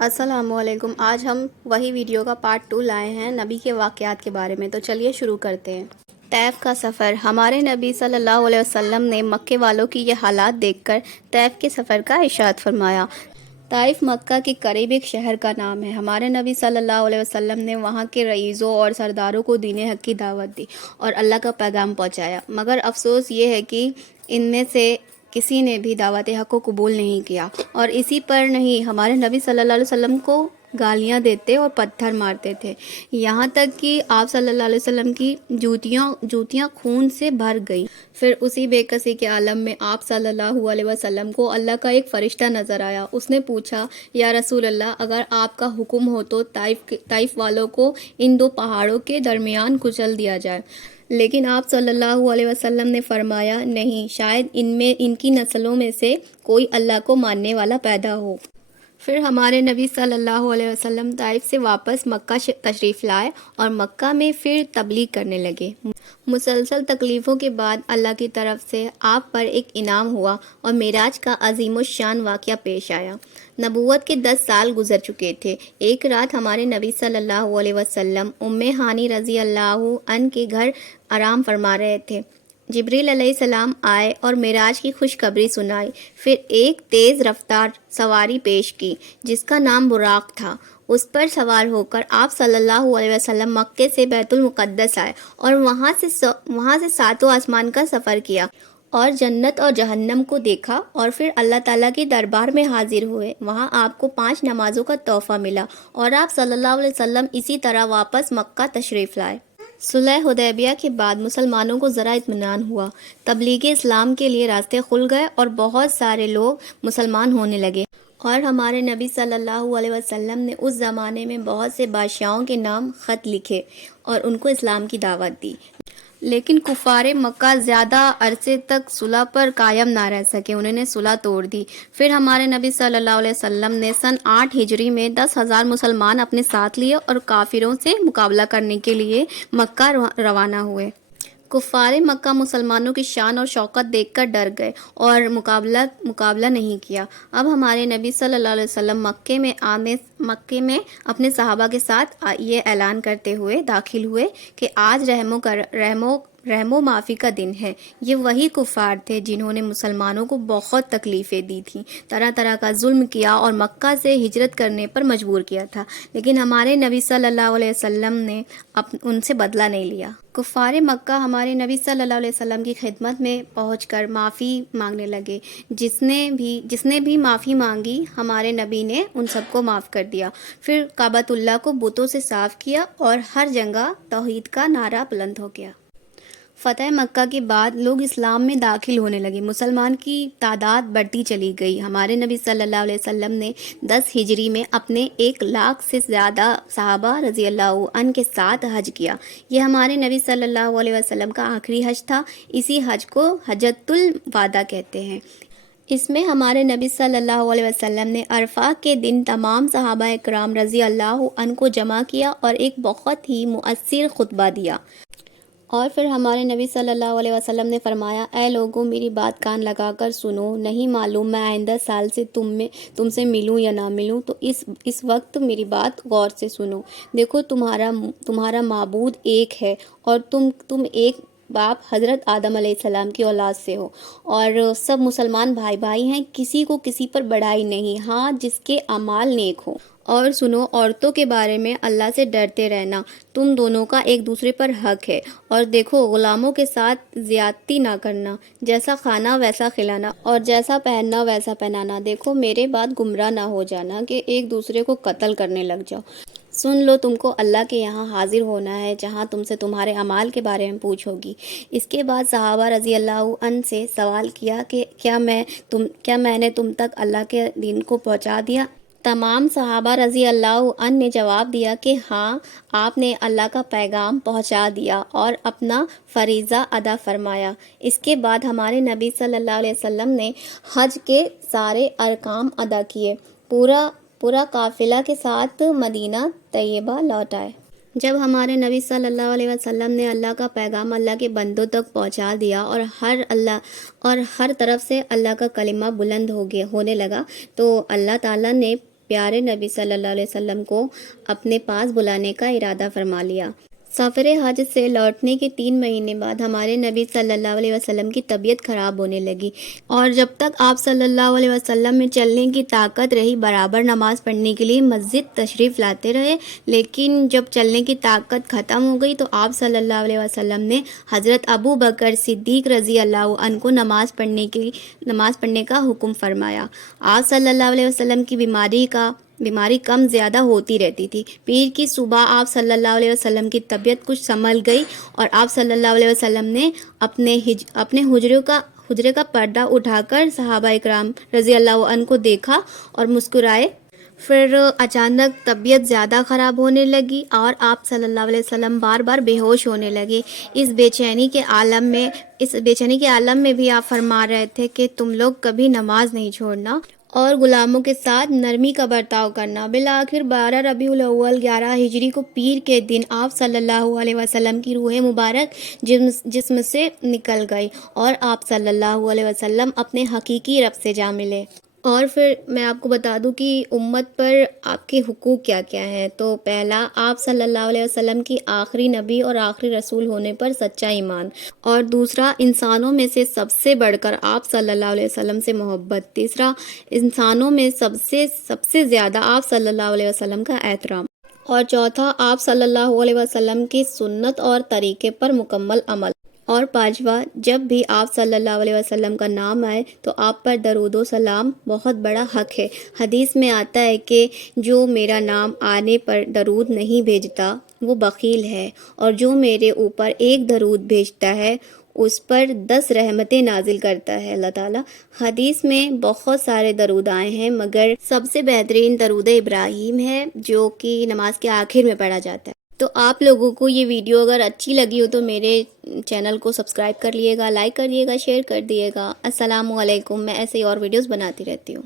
السلام علیکم۔ آج ہم وہی ویڈیو کا پارٹ 2 لائے ہیں نبی کے واقعات کے بارے میں، تو چلیے شروع کرتے ہیں۔ طائف کا سفر۔ ہمارے نبی صلی اللہ علیہ وسلم نے مکے والوں کی یہ حالات دیکھ کر طائف کے سفر کا ارشاد فرمایا۔ طائف مکہ کے قریب ایک شہر کا نام ہے۔ ہمارے نبی صلی اللہ علیہ وسلم نے وہاں کے رئیسوں اور سرداروں کو دین حق کی دعوت دی اور اللہ کا پیغام پہنچایا، مگر افسوس یہ ہے کہ ان میں سے کسی نے بھی دعوت حق کو قبول نہیں کیا، اور اسی پر نہیں ہمارے نبی صلی اللہ علیہ وسلم کو گالیاں دیتے اور پتھر مارتے تھے، یہاں تک کہ آپ صلی اللہ علیہ وسلم کی جوتیاں خون سے بھر گئیں۔ پھر اسی بے کسی کے عالم میں آپ صلی اللہ علیہ وسلم کو اللہ کا ایک فرشتہ نظر آیا۔ اس نے پوچھا، یا رسول اللہ، اگر آپ کا حکم ہو تو طائف والوں کو ان دو پہاڑوں کے درمیان کچل دیا جائے، لیکن آپ صلی اللہ علیہ وسلم نے فرمایا، نہیں، شاید ان کی نسلوں میں سے کوئی اللہ کو ماننے والا پیدا ہو۔ پھر ہمارے نبی صلی اللہ علیہ وسلم طائف سے واپس مکہ تشریف لائے اور مکہ میں پھر تبلیغ کرنے لگے۔ مسلسل تکلیفوں کے بعد اللہ کی طرف سے آپ پر ایک انعام ہوا اور معراج کا عظیم الشان واقعہ پیش آیا۔ نبوت کے 10 سال گزر چکے تھے۔ ایک رات ہمارے نبی صلی اللہ علیہ وسلم ام ہانی رضی اللہ عنہ کے گھر آرام فرما رہے تھے۔ جبریل علیہ السلام آئے اور معراج کی خوشخبری سنائی۔ پھر ایک تیز رفتار سواری پیش کی جس کا نام براق تھا۔ اس پر سوار ہو کر آپ صلی اللہ علیہ وسلم مکے سے بیت المقدس آئے اور وہاں سے 7 آسمان کا سفر کیا اور جنت اور جہنم کو دیکھا، اور پھر اللہ تعالیٰ کے دربار میں حاضر ہوئے۔ وہاں آپ کو 5 نمازوں کا تحفہ ملا اور آپ صلی اللہ علیہ وسلم اسی طرح واپس مکہ تشریف لائے۔ صلح حدیبیہ کے بعد مسلمانوں کو ذرا اطمینان ہوا، تبلیغ اسلام کے لیے راستے کھل گئے اور بہت سارے لوگ مسلمان ہونے لگے، اور ہمارے نبی صلی اللہ علیہ وسلم نے اس زمانے میں بہت سے بادشاہوں کے نام خط لکھے اور ان کو اسلام کی دعوت دی، لیکن کفار مکہ زیادہ عرصے تک صلح پر قائم نہ رہ سکے، انہوں نے صلح توڑ دی۔ پھر ہمارے نبی صلی اللہ علیہ وسلم نے سن 8 ہجری میں 10,000 مسلمان اپنے ساتھ لیے اور کافروں سے مقابلہ کرنے کے لیے مکہ روانہ ہوئے۔ کفار مکہ مسلمانوں کی شان اور شوکت دیکھ کر ڈر گئے اور مقابلہ نہیں کیا۔ اب ہمارے نبی صلی اللہ علیہ وسلم مکے میں اپنے صحابہ کے ساتھ یہ اعلان کرتے ہوئے داخل ہوئے کہ آج رحم و معافی کا دن ہے۔ یہ وہی کفار تھے جنہوں نے مسلمانوں کو بہت تکلیفیں دی تھیں، طرح طرح کا ظلم کیا اور مکہ سے ہجرت کرنے پر مجبور کیا تھا، لیکن ہمارے نبی صلی اللہ علیہ وسلم نے ان سے بدلہ نہیں لیا۔ کفار مکہ ہمارے نبی صلی اللہ علیہ وسلم کی خدمت میں پہنچ کر معافی مانگنے لگے۔ جس نے بھی معافی مانگی ہمارے نبی نے ان سب کو معاف کر دیا۔ پھر کعبۃ اللہ کو بتوں سے صاف کیا اور ہر جگہ توحید کا نعرہ بلند ہو گیا۔ فتح مکہ کے بعد لوگ اسلام میں داخل ہونے لگے، مسلمان کی تعداد بڑھتی چلی گئی۔ ہمارے نبی صلی اللہ علیہ وسلم نے 10 ہجری میں اپنے 1 لاکھ سے زیادہ صحابہ رضی اللہ عنہ کے ساتھ حج کیا۔ یہ ہمارے نبی صلی اللہ علیہ وسلم کا آخری حج تھا۔ اسی حج کو حجۃ الوداع کہتے ہیں۔ اس میں ہمارے نبی صلی اللہ علیہ وسلم نے عرفہ کے دن تمام صحابہ اکرام رضی اللہ عنہ کو جمع کیا اور ایک بہت ہی مؤثر خطبہ دیا، اور پھر ہمارے نبی صلی اللہ علیہ وسلم نے فرمایا، اے لوگوں، میری بات کان لگا کر سنو، نہیں معلوم میں آئندہ سال سے تم سے ملوں یا نہ ملوں، تو اس وقت میری بات غور سے سنو۔ دیکھو، تمہارا معبود ایک ہے اور تم ایک باپ حضرت آدم علیہ السلام کی اولاد سے ہو، اور سب مسلمان بھائی ہیں، کسی کو کسی پر بڑائی نہیں، ہاں جس کے اعمال نیک ہوں۔ اور سنو، عورتوں کے بارے میں اللہ سے ڈرتے رہنا، تم دونوں کا ایک دوسرے پر حق ہے، اور دیکھو، غلاموں کے ساتھ زیادتی نہ کرنا، جیسا کھانا ویسا کھلانا اور جیسا پہننا ویسا پہنانا، دیکھو میرے بعد گمراہ نہ ہو جانا کہ ایک دوسرے کو قتل کرنے لگ جاؤ۔ سن لو، تم کو اللہ کے یہاں حاضر ہونا ہے جہاں تم سے تمہارے اعمال کے بارے میں پوچھ ہوگی۔ اس کے بعد صحابہ رضی اللہ عنہ سے سوال کیا کہ کیا میں نے تم تک اللہ کے دین کو پہنچا دیا؟ تمام صحابہ رضی اللہ عنہ نے جواب دیا کہ ہاں، آپ نے اللہ کا پیغام پہنچا دیا اور اپنا فریضہ ادا فرمایا۔ اس کے بعد ہمارے نبی صلی اللہ علیہ وسلم نے حج کے سارے ارکان ادا کیے، پورا قافلہ کے ساتھ مدینہ طیبہ لوٹ آئے۔ جب ہمارے نبی صلی اللہ علیہ وسلم نے اللہ کا پیغام اللہ کے بندوں تک پہنچا دیا اور ہر طرف سے اللہ کا کلمہ بلند ہونے لگا، تو اللہ تعالیٰ نے پیارے نبی صلی اللہ علیہ وسلم کو اپنے پاس بلانے کا ارادہ فرما لیا۔ سفر حج سے لوٹنے کے 3 مہینے بعد ہمارے نبی صلی اللہ علیہ وسلم کی طبیعت خراب ہونے لگی، اور جب تک آپ صلی اللہ علیہ وسلم میں چلنے کی طاقت رہی برابر نماز پڑھنے کے لیے مسجد تشریف لاتے رہے، لیکن جب چلنے کی طاقت ختم ہو گئی تو آپ صلی اللہ علیہ وسلم نے حضرت ابو بکر صدیق رضی اللہ عنہ کو نماز پڑھنے کا حکم فرمایا۔ آپ صلی اللہ علیہ وسلم کی بیماری کم زیادہ ہوتی رہتی تھی۔ پیر کی صبح آپ صلی اللہ علیہ وسلم کی طبیعت کچھ سنبھل گئی اور آپ صلی اللہ علیہ وسلم نے اپنے حجرے کا پردہ اٹھا کر صحابہ اکرام رضی اللہ عنہ کو دیکھا اور مسکرائے۔ پھر اچانک طبیعت زیادہ خراب ہونے لگی اور آپ صلی اللہ علیہ وسلم بار بار بے ہوش ہونے لگے۔ اس بے چینی کے عالم میں بھی آپ فرما رہے تھے کہ تم لوگ کبھی نماز نہیں چھوڑنا اور غلاموں کے ساتھ نرمی کا برتاؤ کرنا۔ بالآخر 12 ربیع الاول 11 ہجری کو پیر کے دن آپ صلی اللہ علیہ وسلم کی روح مبارک جسم سے نکل گئی اور آپ صلی اللہ علیہ وسلم اپنے حقیقی رب سے جا ملے۔ اور پھر میں آپ کو بتا دوں کہ امت پر آپ کے حقوق کیا کیا ہیں۔ تو پہلا، آپ صلی اللہ علیہ وسلم کی آخری نبی اور آخری رسول ہونے پر سچا ایمان، اور دوسرا، انسانوں میں سے سب سے بڑھ کر آپ صلی اللہ علیہ وسلم سے محبت، تیسرا، انسانوں میں سب سے زیادہ آپ صلی اللہ علیہ وسلم کا احترام، اور چوتھا، آپ صلی اللہ علیہ وسلم کی سنت اور طریقے پر مکمل عمل، اور پانچواں، جب بھی آپ صلی اللہ علیہ وسلم کا نام آئے تو آپ پر درود و سلام بہت بڑا حق ہے۔ حدیث میں آتا ہے کہ جو میرا نام آنے پر درود نہیں بھیجتا وہ بخیل ہے، اور جو میرے اوپر ایک درود بھیجتا ہے اس پر 10 رحمتیں نازل کرتا ہے اللہ تعالیٰ۔ حدیث میں بہت سارے درود آئے ہیں، مگر سب سے بہترین درود ابراہیم ہے جو کہ نماز کے آخر میں پڑھا جاتا ہے۔ تو آپ لوگوں کو یہ ویڈیو اگر اچھی لگی ہو تو میرے چینل کو سبسکرائب کر لیے گا، لائک کر لیے گا، شیئر کر دیے گا۔ السلام علیکم۔ میں ایسے ہی اور ویڈیوز بناتی رہتی ہوں۔